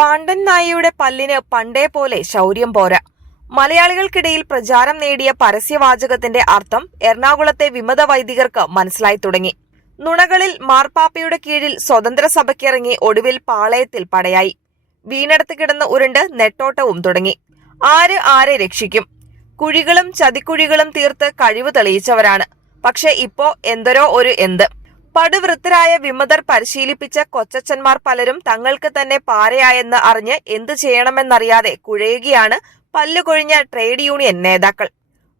പാണ്ഡൻ നായയുടെ പല്ലിന് പണ്ടേ പോലെ ശൗര്യം പോരാ. മലയാളികൾക്കിടയിൽ പ്രചാരം നേടിയ പരസ്യവാചകത്തിന്റെ അർത്ഥം എറണാകുളത്തെ വിമത വൈദികർക്ക് മനസ്സിലായി തുടങ്ങി. നുണകളിൽ മാർപ്പാപ്പയുടെ കീഴിൽ സ്വതന്ത്ര സഭയ്ക്കിറങ്ങി ഒടുവിൽ പാളയത്തിൽ പടയായി. വീണടത്ത് കിടന്ന് ഉരുണ്ട് നെട്ടോട്ടവും തുടങ്ങി. ആരെ രക്ഷിക്കും? കുഴികളും ചതിക്കുഴികളും തീർത്ത് കഴിവ് തെളിയിച്ചവരാണ്. പക്ഷെ ഇപ്പോ എന്തരോ ഒരു എന്ത്. പടുവൃത്തരായ വിമതർ പരിശീലിപ്പിച്ച കൊച്ചച്ചന്മാർ പലരും തങ്ങൾക്ക് തന്നെ പാരയായെന്ന് അറിഞ്ഞ് എന്തു ചെയ്യണമെന്നറിയാതെ കുഴയുകയാണ് പല്ലുകൊഴിഞ്ഞ ട്രേഡ് യൂണിയൻ നേതാക്കൾ.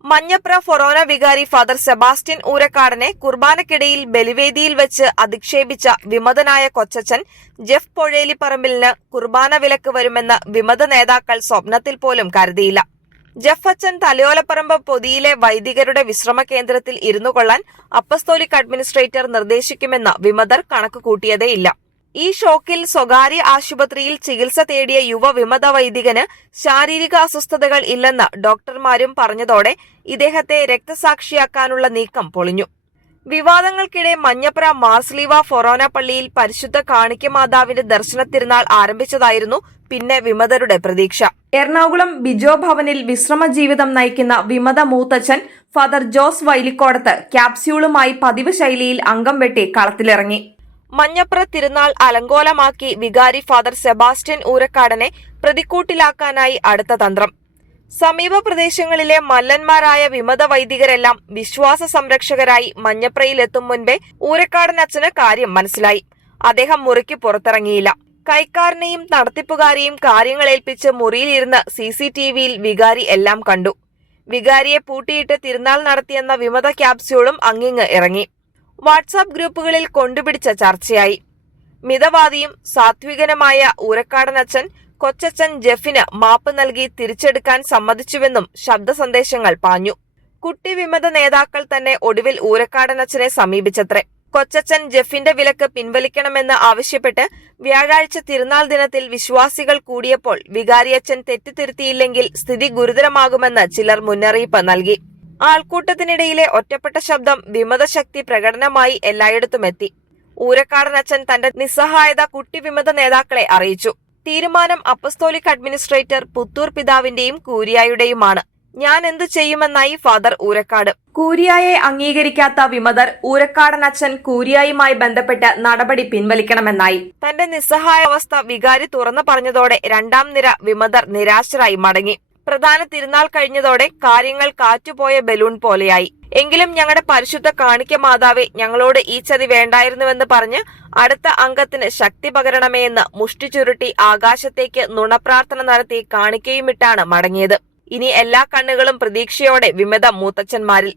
മഞ്ഞപ്ര ഫൊറോന വികാരി ഫാദർ സെബാസ്റ്റ്യൻ ഊരക്കാടനെ കുർബാനക്കിടയിൽ ബലിവേദിയിൽ വെച്ച് അധിക്ഷേപിച്ച വിമതനായ കൊച്ചച്ചൻ ജെഫ് പൊഴേലിപ്പറമ്പിലിന് കുർബാന വിലക്ക് വരുമെന്ന് വിമത നേതാക്കൾ സ്വപ്നത്തിൽ പോലും കരുതിയില്ല. ജെഫ് അച്ചൻ തലയോലപ്പറമ്പ് പൊതിയിലെ വൈദികരുടെ വിശ്രമ കേന്ദ്രത്തിൽ ഇരുന്നു കൊള്ളാൻ അപ്പസ്തോലിക് അഡ്മിനിസ്ട്രേറ്റർ നിർദ്ദേശിക്കുമെന്ന് വിമതർ കണക്കുകൂട്ടിയതേയില്ല. ഈ ഷോക്കിൽ സ്വകാര്യ ആശുപത്രിയിൽ ചികിത്സ തേടിയ യുവ വിമത വൈദികന് ശാരീരിക അസ്വസ്ഥതകൾ ഇല്ലെന്ന് ഡോക്ടർമാരും പറഞ്ഞതോടെ ഇദ്ദേഹത്തെ രക്തസാക്ഷിയാക്കാനുള്ള നീക്കം പൊളിഞ്ഞു. വിവാദങ്ങൾക്കിടെ മഞ്ഞപ്ര മാർസ്ലീവ ഫൊറോന പള്ളിയിൽ പരിശുദ്ധ കാണിക്കമാതാവിന്റെ ദർശന തിരുനാൾ ആരംഭിച്ചതായിരുന്നു പിന്നെ വിമതരുടെ പ്രതീക്ഷ. എറണാകുളം ബിജോ ഭവനിൽ വിശ്രമ ജീവിതം നയിക്കുന്ന വിമത മൂത്തച്ഛൻ ഫാദർ ജോസ് വൈലിക്കോടത്ത് ക്യാപ്സ്യൂളുമായി പതിവ് ശൈലിയിൽ അംഗം വെട്ടി കളത്തിലിറങ്ങി. മഞ്ഞപ്ര തിരുനാൾ അലങ്കോലമാക്കി വികാരി ഫാദർ സെബാസ്റ്റ്യൻ ഊരക്കാടനെ പ്രതിക്കൂട്ടിലാക്കാനായി അടുത്ത തന്ത്രം. സമീപ പ്രദേശങ്ങളിലെ മല്ലന്മാരായ വിമത വൈദികരെല്ലാം വിശ്വാസ സംരക്ഷകരായി മഞ്ഞപ്രയിലെത്തും മുൻപേ ഊരക്കാടൻ അച്ഛന് കാര്യം മനസ്സിലായി. അദ്ദേഹം മുറിക്ക് പുറത്തിറങ്ങിയില്ല. കൈക്കാരനെയും നടത്തിപ്പുകാരെയും കാര്യങ്ങളേൽപ്പിച്ച് മുറിയിലിരുന്ന് CCTVയിൽ വികാരി എല്ലാം കണ്ടു. വികാരിയെ പൂട്ടിയിട്ട് തിരുനാൾ നടത്തിയെന്ന വിമത ക്യാപ്സ്യൂളും അങ്ങിങ്ങ് ഇറങ്ങി. വാട്സാപ്പ് ഗ്രൂപ്പുകളിൽ കൊണ്ടുപിടിച്ച ചർച്ചയായി. മിതവാദിയും സാത്വികനുമായ ഊരക്കാടനച്ഛൻ കൊച്ചച്ചൻ ജെഫിന് മാപ്പ് നൽകി തിരിച്ചെടുക്കാൻ സമ്മതിച്ചുവെന്നും ശബ്ദ സന്ദേശങ്ങൾ പാഞ്ഞു. കുട്ടി വിമത നേതാക്കൾ തന്നെ ഒടുവിൽ ഊരക്കാടനച്ഛനെ സമീപിച്ചത്രേ. കൊച്ചച്ചൻ ജെഫിന്റെ വിലക്ക് പിൻവലിക്കണമെന്ന് ആവശ്യപ്പെട്ട് വ്യാഴാഴ്ച തിരുനാൾ ദിനത്തിൽ വിശ്വാസികൾ കൂടിയപ്പോൾ വികാരിയച്ഛൻ തെറ്റുതിരുത്തിയില്ലെങ്കിൽ സ്ഥിതി ഗുരുതരമാകുമെന്ന് ചിലർ മുന്നറിയിപ്പ് നൽകി. ആൾക്കൂട്ടത്തിനിടയിലെ ഒറ്റപ്പെട്ട ശബ്ദം വിമതശക്തി പ്രകടനമായി എല്ലായിടത്തുമെത്തി. ഊരക്കാടനച്ഛൻ തന്റെ നിസ്സഹായത കുട്ടി വിമത നേതാക്കളെ അറിയിച്ചു. തീരുമാനം അപ്പസ്തോലിക് അഡ്മിനിസ്ട്രേറ്റർ പുത്തൂർ പിതാവിന്റെയും കൂരിയായുടെയുമാണ്. ഞാൻ എന്തു ചെയ്യുമെന്നായി ഫാദർ ഊരക്കാട്. കൂരിയായെ അംഗീകരിക്കാത്ത വിമതർ ഊരക്കാടനച്ഛൻ കൂരിയായുമായി ബന്ധപ്പെട്ട് നടപടി പിൻവലിക്കണമെന്നായി. തന്റെ നിസ്സഹായ അവസ്ഥ വികാരി തുറന്നു പറഞ്ഞതോടെ രണ്ടാം നിര വിമതർ നിരാശരായി മടങ്ങി. പ്രധാന തിരുനാൾ കഴിഞ്ഞതോടെ കാര്യങ്ങൾ കാറ്റുപോയ ബലൂൺ പോലെയായി. എങ്കിലും ഞങ്ങളുടെ പരിശുദ്ധ കാണിക്ക മാതാവെ, ഞങ്ങളോട് ഈ ചതി വേണ്ടായിരുന്നുവെന്ന് പറഞ്ഞ് അടുത്ത അംഗത്തിന് ശക്തി പകരണമേ എന്ന് മുഷ്ടി ചുരുട്ടി ആകാശത്തേക്ക് നുണപ്രാർത്ഥന നടത്തി കാണിക്കയുമിട്ടാണ് മടങ്ങിയത്. ഇനി എല്ലാ കണ്ണുകളും പ്രതീക്ഷയോടെ വിമത മൂത്തച്ഛന്മാരിൽ.